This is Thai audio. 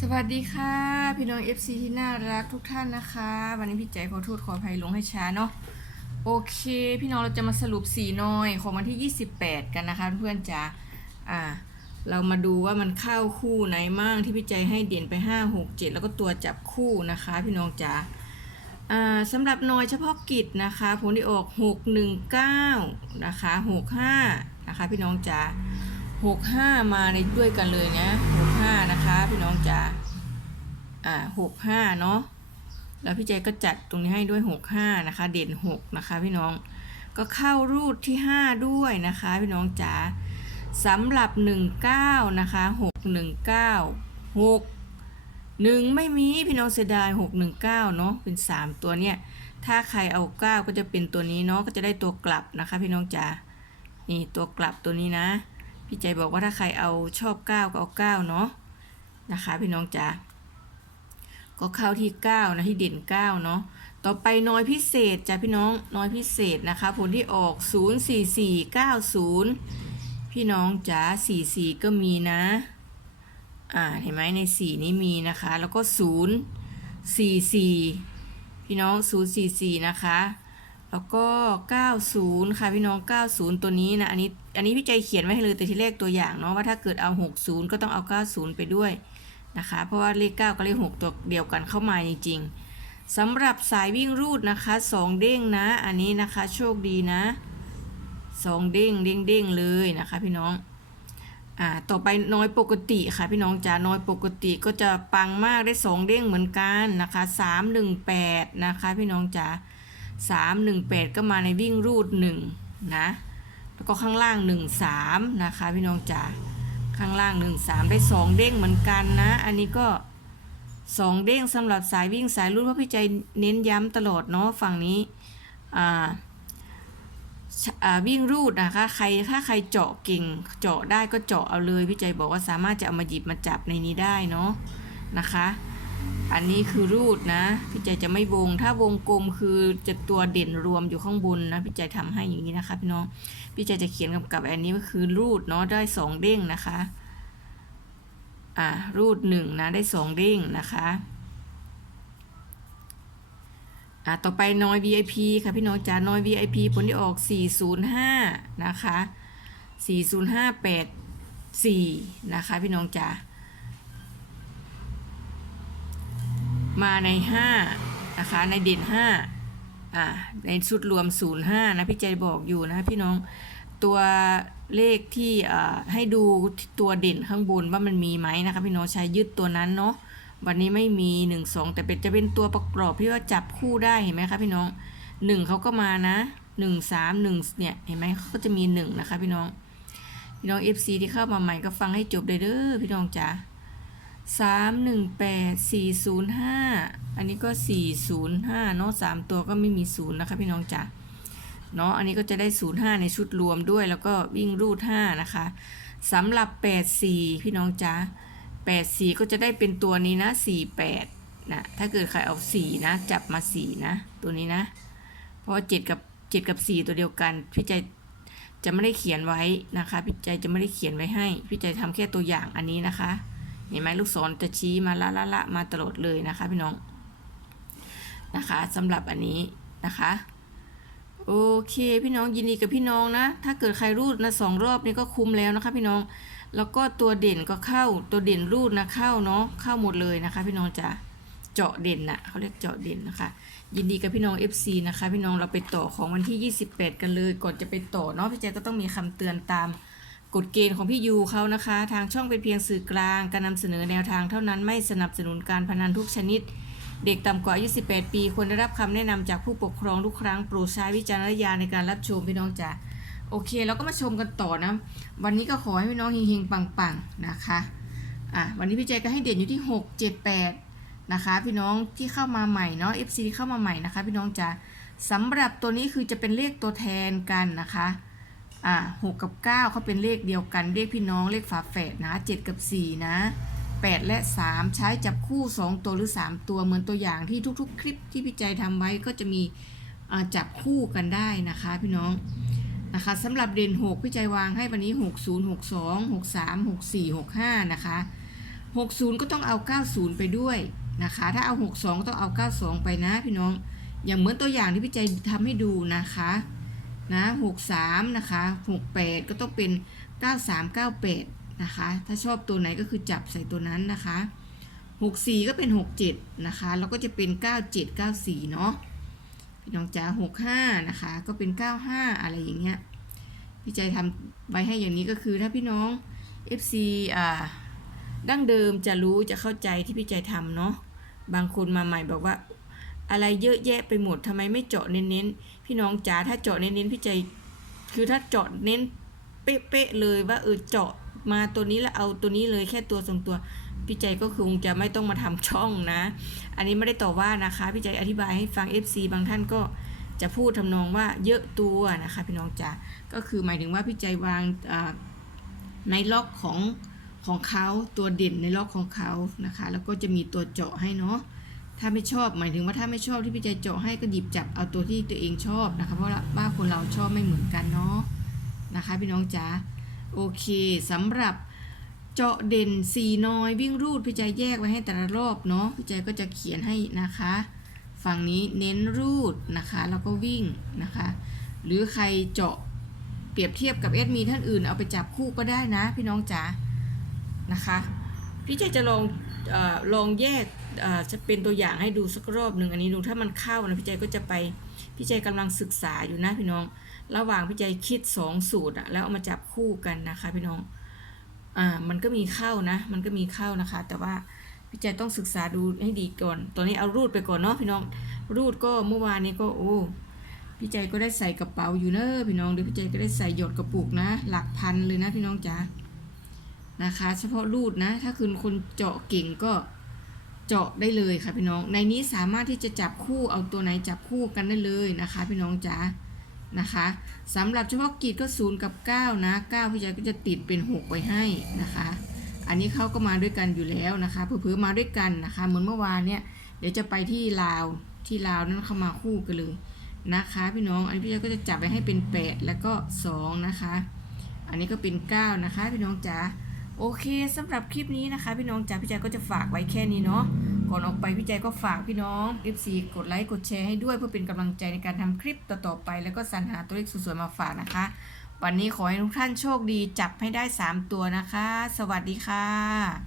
สวัสดีค่ะ พี่น้อง FC ที่น่ารักทุกท่านนะคะ วันนี้พี่ใจขอโทษขออภัยลงให้ช้าเนาะโอเค พี่น้องเราจะมาสรุปสีน้อยของวันที่ 28 กันนะคะเพื่อนจ๋าอ่า เรามาดูว่ามันเข้าคู่ไหนมั่งที่พี่ใจให้เด่นไป 5 6 7 แล้วก็ตัวจับคู่นะคะ พี่น้องจ๋าอ่าสำหรับน้อยเฉพาะกิจนะคะผลที่ออก 619 นะคะ 65 นะคะ พี่น้องจ๋าหกห้ามาในด้วยกันเลยนะ ห้านะคะพี่น้องจ๋าอ่าหกห้าเนาะแล้วพี่ใจก็จัดตรงนี้ให้ด้วยหกห้านะคะ เด่นหกนะคะพี่น้องก็เข้ารูดที่ห้าด้วยนะคะพี่น้องจ๋าสำหรับหนึ่งเก้านะคะหกหนึ่งเก้าหกหนึ่งไม่มีพี่น้องเสียดายหกหนึ่งเก้าเนาะเป็นสามตัวเนี่ยถ้าใครเอาเก้าก็จะเป็นตัวนี้เนาะก็จะได้ตัวกลับนะคะ พี่น้องจ๋านี่ตัวกลับตัวนี้นะ พี่ใจบอกว่าถ้าใครเอาชอบ9ก็เอา9เนาะ นะคะพี่น้องจ๋าก็เข้าที่ 9 นะที่เด่น 9 เนาะต่อไปน้อยพิเศษจ้ะพี่น้องน้อยพิเศษนะคะ ผลที่ออก 04490 พี่น้องจ๋า44 ก็มีนะ อ่าเห็นไหมใน 4 นี้มีนะคะ แล้วก็ 044 พี่น้อง 044 นะคะ แล้วก็ 90 ค่ะพี่น้อง 90 ตัวนี้นะ อันนี้ อันนี้พี่ใจเขียนไว้ให้เลยแต่ที่เลขตัวอย่างเนาะว่าถ้าเกิดเอา 60 ก็ต้องเอา 90 ไปด้วยนะคะ เพราะว่าเลข 9 กับเลข 6 ตัวเดียวกันเข้ามาจริงๆสำหรับสายวิ่งรูดนะคะ 2 เด้งนะ อันนี้นะคะโชคดีนะ 2 เด้งเด้งเด้งเลยนะคะพี่น้อง อ่า ต่อไปน้อยปกติค่ะพี่น้องจ๋าน้อยปกติก็จะปังมากได้ 2 เด้งเหมือนกันนะคะ 318 นะคะพี่น้องจ๋า สามหนึ่งแปดก็มาในวิ่งรูดหนึ่งนะแล้วก็ข้างล่างหนึ่งสามนะคะพี่น้องจ๋าข้างล่างหนึ่งสามได้สองเด้งเหมือนกันนะ อันนี้ก็สองเด้งสำหรับสายวิ่งสายรูดเพราะพี่ใจเน้นย้ำตลอดเนาะฝั่งนี้อ่าวิ่งรูดนะคะใครถ้าใครเจาะเก่งเจาะได้ก็เจาะเอาเลยพี่ใจบอกว่าสามารถจะเอามาหยิบมาจับในนี้ได้เนาะนะคะ อันนี้คือรูดนะ พี่ใจจะไม่วง ถ้าวงกลมคือจะตัวเด่นรวมอยู่ข้างบนนะ พี่ใจทำให้อย่างนี้นะคะพี่น้อง พี่ใจจะเขียนกำกับอันนี้ก็คือรูดเนาะได้สองเด้งนะคะ อ่ารูดหนึ่งนะได้สองเด้งนะคะอ่าต่อไปน้อย VIP ค่ะพี่น้องจ๋าน้อย VIP ผลที่ออก 405 นะคะ 40584 นะคะพี่น้องจ๋า มาใน5นะคะในเด่น5อ่าในชุดรวม 05 นะพี่ใจบอกอยู่นะพี่น้องตัวเลขที่อ่าให้ดูตัวเด่นข้างบนว่ามันมีไหมนะคะพี่น้องใช้ยึดตัวนั้นเนาะวันนี้ไม่มี 1 2 แต่เป็นจะเป็นตัวประกอบที่ว่าจับคู่ได้เห็นไหมคะพี่น้อง 1เขาก็มานะ1 3 1เนี่ยเห็นไหมเขาก็จะมี 1 นะคะพี่น้องพี่น้อง FC ที่เข้ามาใหม่ก็ฟังให้จบเลยเด้อพี่น้องจ๋า สามหนึ่งแปดสี่ศูนย์ห้าอันนี้ก็สี่ศูนย์ห้าเนาะสามตัวก็ไม่มีศูนย์นะคะพี่น้องจ๋าเนาะอันนี้ก็จะได้ศูนย์ห้าในชุดรวมด้วยแล้วก็วิ่งรูดห้านะคะสำหรับแปดสี่พี่น้องจ๋าแปดสี่ก็จะได้เป็นตัวนี้นะสี่แปดนะ ถ้าเกิดใครเอาสี่นะ จับมาสี่นะ ตัวนี้นะ เพราะว่าเจ็ดกับเจ็ดกับสี่ตัวเดียวกัน พี่ใจจะไม่ได้เขียนไว้นะคะ พี่ใจจะไม่ได้เขียนไว้ให้ พี่ใจทำแค่ตัวอย่างอันนี้นะคะ ห็นไหมลูกศรจะชี้มาละละละมาตลอดเลยนะคะพี่น้องนะคะสำหรับอันนี้นะคะโอเคพี่น้องยินดีกับพี่น้องนะ ถ้าเกิดใครรูดนะสองรอบนี้ก็คุ้มแล้วนะคะพี่น้อง แล้วก็ตัวเด่นก็เข้าตัวเด่นรูดนะเข้าเนาะเข้าหมดเลยนะคะ พี่น้องจ๋าเจาะเด่นนะเขาเรียกเจาะเด่นนะคะ ยินดีกับพี่น้อง FC นะคะ พี่น้องเราไปต่อของวันที่ 28 กันเลย ก่อนจะไปต่อเนาะพี่แจ๊ก็ต้องมีคำเตือนตาม กฎเกณฑ์ของพี่ยูเขานะคะ ทางช่องเป็นเพียงสื่อกลาง การนำเสนอแนวทางเท่านั้นไม่สนับสนุนการพนันทุกชนิด เด็กต่ำกว่าอายุ18 ปีควรได้รับคำแนะนำจากผู้ปกครองทุกครั้งโปรดใช้วิจารณญาณในการรับชมพี่น้องจ๋าโอเคเราก็มาชมกันต่อนะ วันนี้ก็ขอให้พี่น้องเฮงๆปังๆนะคะอะวันนี้พี่เจก็ให้เด่นอยู่ที่ 6 7 8นะคะพี่น้องที่เข้ามาใหม่เนาะ FC ที่เข้ามาใหม่นะคะ พี่น้องจ๋าสำหรับตัวนี้คือจะเป็นเลขตัวแทนกันนะคะ อ่าหกกับเก้าเขาเป็นเลขเดียวกันเลขพี่น้องเลขฝาแฝดนะเจ็ดกับสี่นะแปดและสามใช้จับคู่สองตัวหรือสามตัวเหมือนตัวอย่างที่ทุกๆ คลิปที่พี่ใจทำไว้ก็จะมีจับคู่กันได้นะคะพี่น้องนะคะสำหรับเด่นหกพี่ใจวางให้วันนี้หกศูนย์หกสองหกสามหกสี่หกห้านะคะ60ก็ต้องเอา90ไปด้วยนะคะถ้าเอา62ก็ต้องเอา92ไปนะพี่น้องอย่างเหมือนตัวอย่างที่พี่ใจทำให้ดูนะคะ นะ63นะคะ68ก็ต้องเป็น9398นะคะ ถ้าชอบตัวไหนก็คือจับใส่ตัวนั้นนะคะ64ก็เป็น67นะคะแล้วก็จะเป็น97 94เนาะพี่น้องจ๋า65นะคะก็เป็น95อะไรอย่างเงี้ยพี่ใจทำไว้ให้อย่างนี้ก็คือถ้าพี่น้อง FC อ่าดั้งเดิมจะรู้จะเข้าใจที่พี่ใจทำเนาะบางคนมาใหม่บอกว่า อะไรเยอะแยะไปหมดทำไมไม่เจาะเน้นๆพี่น้องจ๋าถ้าเจาะเน้นๆพี่ใจ คือถ้าเจาะเน้นเป๊ะๆเลยว่าเออเจาะมาตัวนี้แล้วเอาตัวนี้เลยแค่ตัวทรงตัวพี่ใจก็คงจะไม่ต้องมาทำช่องนะ อันนี้ไม่ได้ต่อว่านะคะพี่ใจอธิบายให้ฟัง FC บางท่านก็จะพูดทำนองว่าเยอะตัวนะคะพี่น้องจ๋าก็คือหมายถึงว่าพี่ใจวางในล็อกของของเขาตัวเด่นในล็อกของเขานะคะ แล้วก็จะมีตัวเจาะให้เนาะ ถ้าไม่ชอบหมายถึงว่าถ้าไม่ชอบที่พี่ใจเจาะให้ก็หยิบจับเอาตัวที่ตัวเองชอบนะคะ เพราะว่าบ้านคนเราชอบไม่เหมือนกันเนาะนะคะพี่น้องจ๋าโอเคสำหรับเจาะเด่นสีน้อยวิ่งรูดพี่ใจแยกไว้ให้แต่ละรอบเนาะพี่ใจก็จะเขียนให้นะคะ ฝั่งนี้เน้นรูดนะคะแล้วก็วิ่งนะคะ หรือใครเจาะเปรียบเทียบกับแอดมีท่านอื่นเอาไปจับคู่ก็ได้นะ พี่น้องจ๋านะคะ พี่ใจจะลองเออลองแยก จะเป็นตัวอย่างให้ดูสักรอบหนึ่งอันนี้ดูถ้ามันเข้านะพี่ใจก็จะไปพี่ใจกำลังศึกษาอยู่นะพี่น้อง ระหว่างพี่ใจคิดสองสูตรอะแล้วเอามาจับคู่กันนะคะพี่น้องอ่ามันก็มีเข้านะ มันก็มีเข้านะคะ แต่ว่าพี่ใจต้องศึกษาดูให้ดีก่อน ตอนนี้เอารูดไปก่อนเนาะพี่น้อง รูดก็เมื่อวานนี้ก็โอ้พี่ใจก็ได้ใส่กระเป๋าอยู่เนอะพี่น้องเดี๋ยวพี่ใจก็ได้ใส่หยดกระปุกนะ หลักพันเลยนะพี่น้องจ๋านะคะ เฉพาะรูดนะ ถ้าคุณคนเจาะเก่งก็ เจาะได้เลยค่ะพี่น้อง ในนี้สามารถที่จะจับคู่เอาตัวไหนจับคู่กันได้เลยนะคะ พี่น้องจ๋านะคะสำหรับเฉพาะกีดก็0กับ 9 นะ 9 พี่ใจก็จะติดเป็น 6 ไว้ให้นะคะ อันนี้เขาก็มาด้วยกันอยู่แล้วนะคะเผื่อมาด้วยกันนะคะ เหมือนเมื่อวานเนี่ยเดี๋ยวจะไปที่ลาวที่ลาวนั้นเขามาคู่กันเลยนะคะ พี่น้องอันนี้พี่ใจก็จะจับไปให้เป็น 8 แล้วก็ 2 นะคะ อันนี้ก็เป็น 9 นะคะ พี่น้องจ๋า โอเคสำหรับคลิปนี้นะคะ พี่น้องจ๋าพี่ใจก็จะฝากไว้แค่นี้เนาะก่อนออกไปพี่ใจก็ฝากพี่น้อง FC กดไลค์กดแชร์ให้ด้วยเพื่อเป็นกำลังใจในการทำคลิปต่อๆไป แล้วก็สรรหาตัวเลขสวยๆมาฝากนะคะ วันนี้ขอให้ทุกท่านโชคดีจับให้ได้ 3 ตัวนะคะ สวัสดีค่ะ